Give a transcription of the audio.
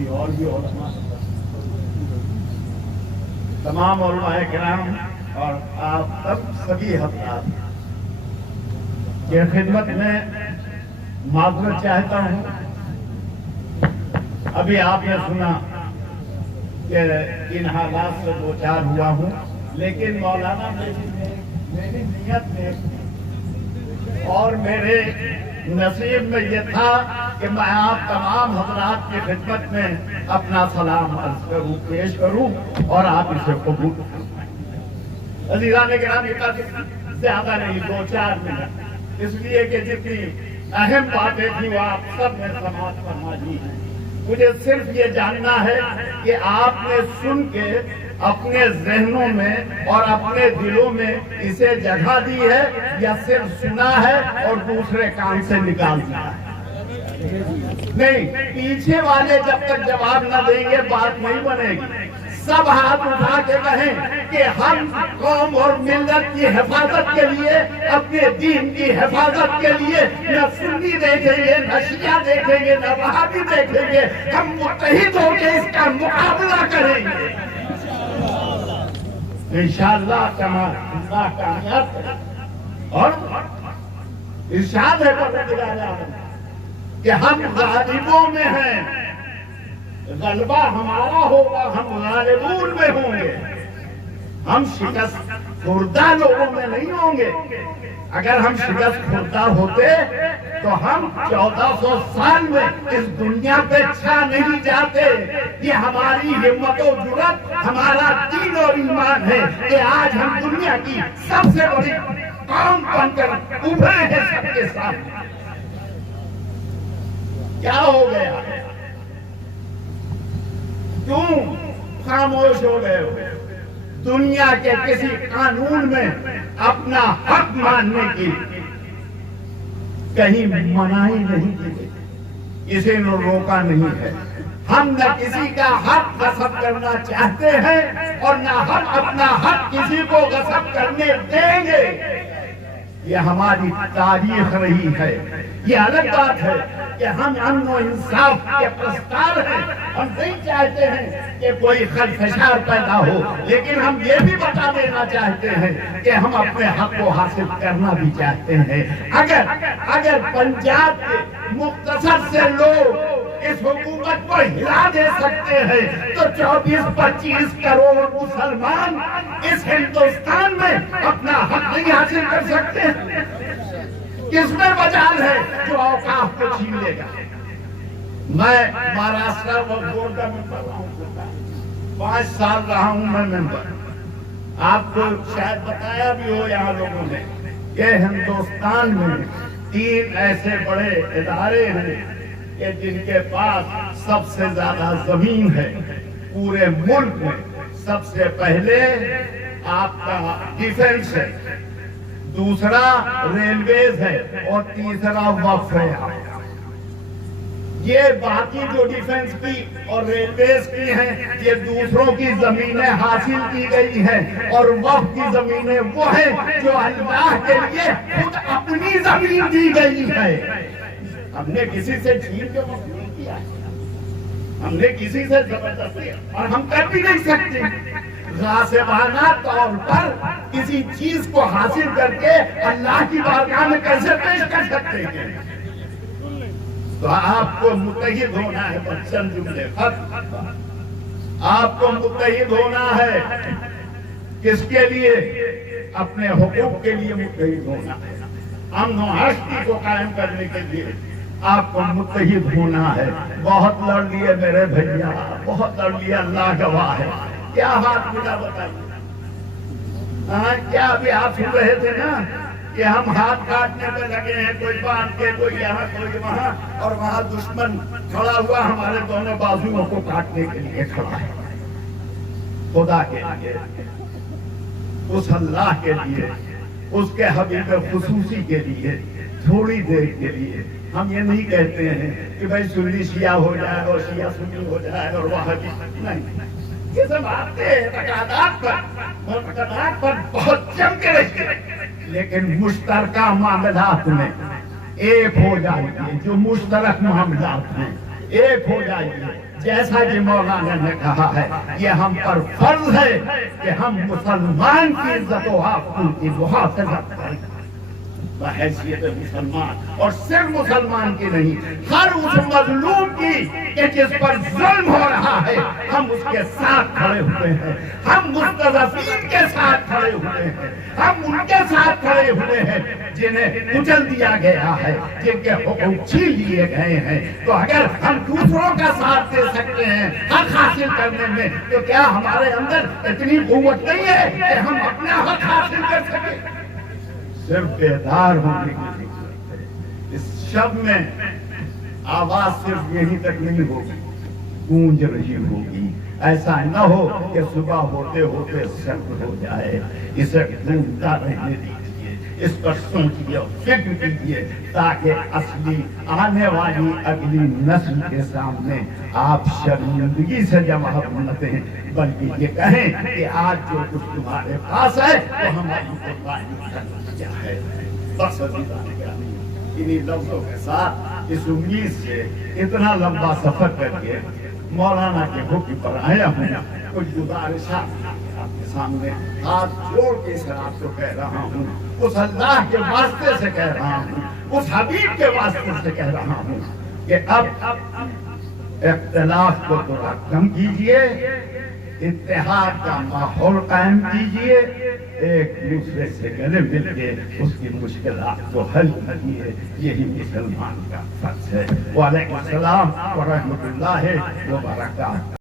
بھی اور بھی علماء، تمام علماء کرام اور آپ سبھی حضرات کی خدمت میں معذرت چاہتا ہوں۔ ابھی آپ نے سنا کہ ان حالات سے دو چار ہوا ہوں، لیکن مولانا میری نیت میں اور میرے نصیب میں یہ تھا کہ میں آپ تمام حضرات کی خدمت میں اپنا سلام عرض کروں، پیش کروں اور آپ اسے قبول کریں۔ عزیزان گرامی کا زیادہ نہیں، 2-4 منٹ، اس لیے کہ جتنی اہم باتیں تھیں وہ آپ سب نے سماعت فرما دی ہیں۔ مجھے صرف یہ جاننا ہے کہ آپ نے سن کے اپنے ذہنوں میں اور اپنے دلوں میں اسے جگہ دی ہے یا صرف سنا ہے اور دوسرے کام سے نکال دیا ہے؟ نہیں، پیچھے والے جب تک جواب نہ دیں گے بات نہیں بنے گی۔ سب ہاتھ اٹھا کے کہیں کہ ہم قوم اور ملت کی حفاظت کے لیے، اپنے دین کی حفاظت کے لیے نہ سنی دیکھیں گے، نہ شیعہ دیکھیں گے، نہ وہابی دیکھیں گے، ہم متحد ہو کے اس کا مقابلہ کریں گے انشاءاللہ۔ کامیاب ہے اور ارشاد ہے کہ ہم غالبوں میں ہیں، غلبہ ہمارا ہوگا، ہم غالبون میں ہوں گے، ہم شکست خوردہ لوگوں میں نہیں ہوں گے۔ اگر ہم شکست خوردہ ہوتے تو ہم 1400 سال میں اس دنیا پہ چھا نہیں جاتے۔ یہ ہماری ہمت و جرات، ہمارا دین اور ایمان ہے کہ آج ہم دنیا کی سب سے بڑی قوم بن کر ابھرے ہیں سب کے ساتھ۔ کیا ہو گیا؟ کیوں خاموش ہو گئے ہو؟ دنیا کے کسی قانون میں اپنا حق ماننے کی کہیں منائی نہیں کی گئی، کسی نے روکا نہیں ہے۔ ہم نہ کسی کا حق غصب کرنا چاہتے ہیں اور نہ ہم اپنا حق کسی کو غصب کرنے دیں گے۔ یہ ہماری تاریخ رہی ہے۔ یہ الگ بات ہے کہ ہم امن و انصاف کے پرستار ہیں، ہم نہیں چاہتے ہیں کہ کوئی خلفشار پیدا ہو، لیکن ہم یہ بھی بتا دینا چاہتے ہیں کہ ہم اپنے حق کو حاصل کرنا بھی چاہتے ہیں۔ اگر پنجاب کے مختصر سے لوگ اس حکومت کو ہلا دے سکتے ہیں تو 24-25 کروڑ مسلمان اس ہندوستان میں اپنا حق نہیں حاصل کر سکتے؟ کس میں مجال ہے جو اوقاف کو چھین لے گا؟ میں مہاراشٹر بورڈ کا ممبر رہا ہوں، 5 سال رہا ہوں میں ممبر۔ آپ کو شاید بتایا بھی ہو یہاں لوگوں نے کہ ہندوستان میں 3 ایسے بڑے ادارے ہیں کہ جن کے پاس سب سے زیادہ زمین ہے پورے ملک میں۔ سب سے پہلے آپ کا ڈیفنس ہے، دوسرا ریلویز ہے اور تیسرا وقف ہے۔ یہ باقی جو ڈیفنس کی اور ریلویز کی ہیں یہ دوسروں کی زمینیں حاصل کی گئی ہیں، اور وقف کی زمینیں وہ ہیں جو اللہ کے لیے خود اپنی زمین دی گئی ہے۔ ہم نے کسی سے چھین کے وقف نہیں کیا، ہم نے کسی سے زبردستی، اور ہم کر بھی نہیں سکتے۔ غاصبانہ طور پر کسی چیز کو حاصل کر کے اللہ کی بارگاہ میں کیسے پیش کر سکتے ہیں؟ تو آپ کو متحد ہونا ہے، چند جملے خط۔ آپ کو متحد ہونا ہے کس کے لیے؟ اپنے حقوق کے لیے متحد ہونا ہے، امن و ہستی کو قائم کرنے کے لیے آپ کو متحد ہونا ہے۔ بہت لڑ لیے میرے بھیا، بہت لڑ لیے، اللہ گواہ ہے۔ کیا ہاتھ ملا بتائیے؟ کیا ابھی آپ سن رہے تھے نا کہ ہم ہاتھ کاٹنے پہ لگے ہیں، کوئی باندھ کے، کوئی یہاں کوئی وہاں، اور وہاں دشمن کھڑا ہوا ہمارے دونوں بازوؤں کو کاٹنے کے لیے کھڑا ہے۔ خدا کے لیے، اس اللہ کے لیے، اس کے حبیب خصوصی کے لیے تھوڑی دیر کے لیے ہم یہ نہیں کہتے ہیں کہ بھائی سنی شیعہ ہو جائے اور شیعہ سنی ہو جائے اور وہابی نہیں۔ یہ سب آپ کے اعتقادات پر بہت جم کے رہتے ہیں، لیکن مشترکہ معاملات میں ایک ہو جائیے، جو مشترک معاملات ہیں ایک ہو جائیے، جیسا کہ مولانا نے کہا ہے یہ ہم پر فرض ہے کہ ہم مسلمان کی عزت و حقوق کی محافظت کریں بحیثیت مسلمان، اور صرف مسلمان کی نہیں، ہر اس مظلوم کی کہ جس پر ظلم ہو رہا ہے ہم اس کے ساتھ کھڑے ہوئے ہیں، ہم مستضعفین کے ساتھ کھڑے ہوئے ہیں، ہم ان کے ساتھ کھڑے ہوئے ہیں جنہیں کچل دیا گیا ہے، جن کے حقوق چھین لیے گئے ہیں۔ تو اگر ہم دوسروں کا ساتھ دے سکتے ہیں حق حاصل کرنے میں، تو کیا ہمارے اندر اتنی قوت نہیں ہے کہ ہم اپنا حق حاصل کر سکیں؟ صرف بیدار ہونے کی ضرورت ہے۔ اس شب میں آواز صرف یہیں تک نہیں ہوگی، گونج رہی ہوگی۔ ایسا نہ ہو کہ صبح ہوتے ہوتے سرد ہو جائے، اسے گونجتا رہنے دیجیے، اس پر سوچیے اور فکر کیجیے تاکہ اصلی آنے والی اگلی نسل کے سامنے آپ شرمندگی سے جواب نہ دیں، بلکہ یہ کہیں کہ آج جو کچھ تمہارے پاس ہے وہ ہماری قربانی کرنا ہے۔ بس انہی لفظوں کے ساتھ اس امید سے اتنا لمبا سفر کر کے مولانا کے حکم پر آیا ہوں۔ کچھ گزارشات آپ کے سامنے ہاتھ جوڑ کے اس رات کو کہہ رہا ہوں، اس اللہ کے واسطے سے کہہ رہا ہوں، اس حبیب کے واسطے سے کہہ رہا ہوں کہ اب اختلاف کو تھوڑا کم کیجئے، اتحاد کا ماحول قائم کیجئے، ایک دوسرے سے گلے مل کے اس کی مشکلات کو حل کیجئے، یہی مسلمان کا فرض ہے۔ وعلیکم السلام ورحمۃ اللہ وبرکاتہ۔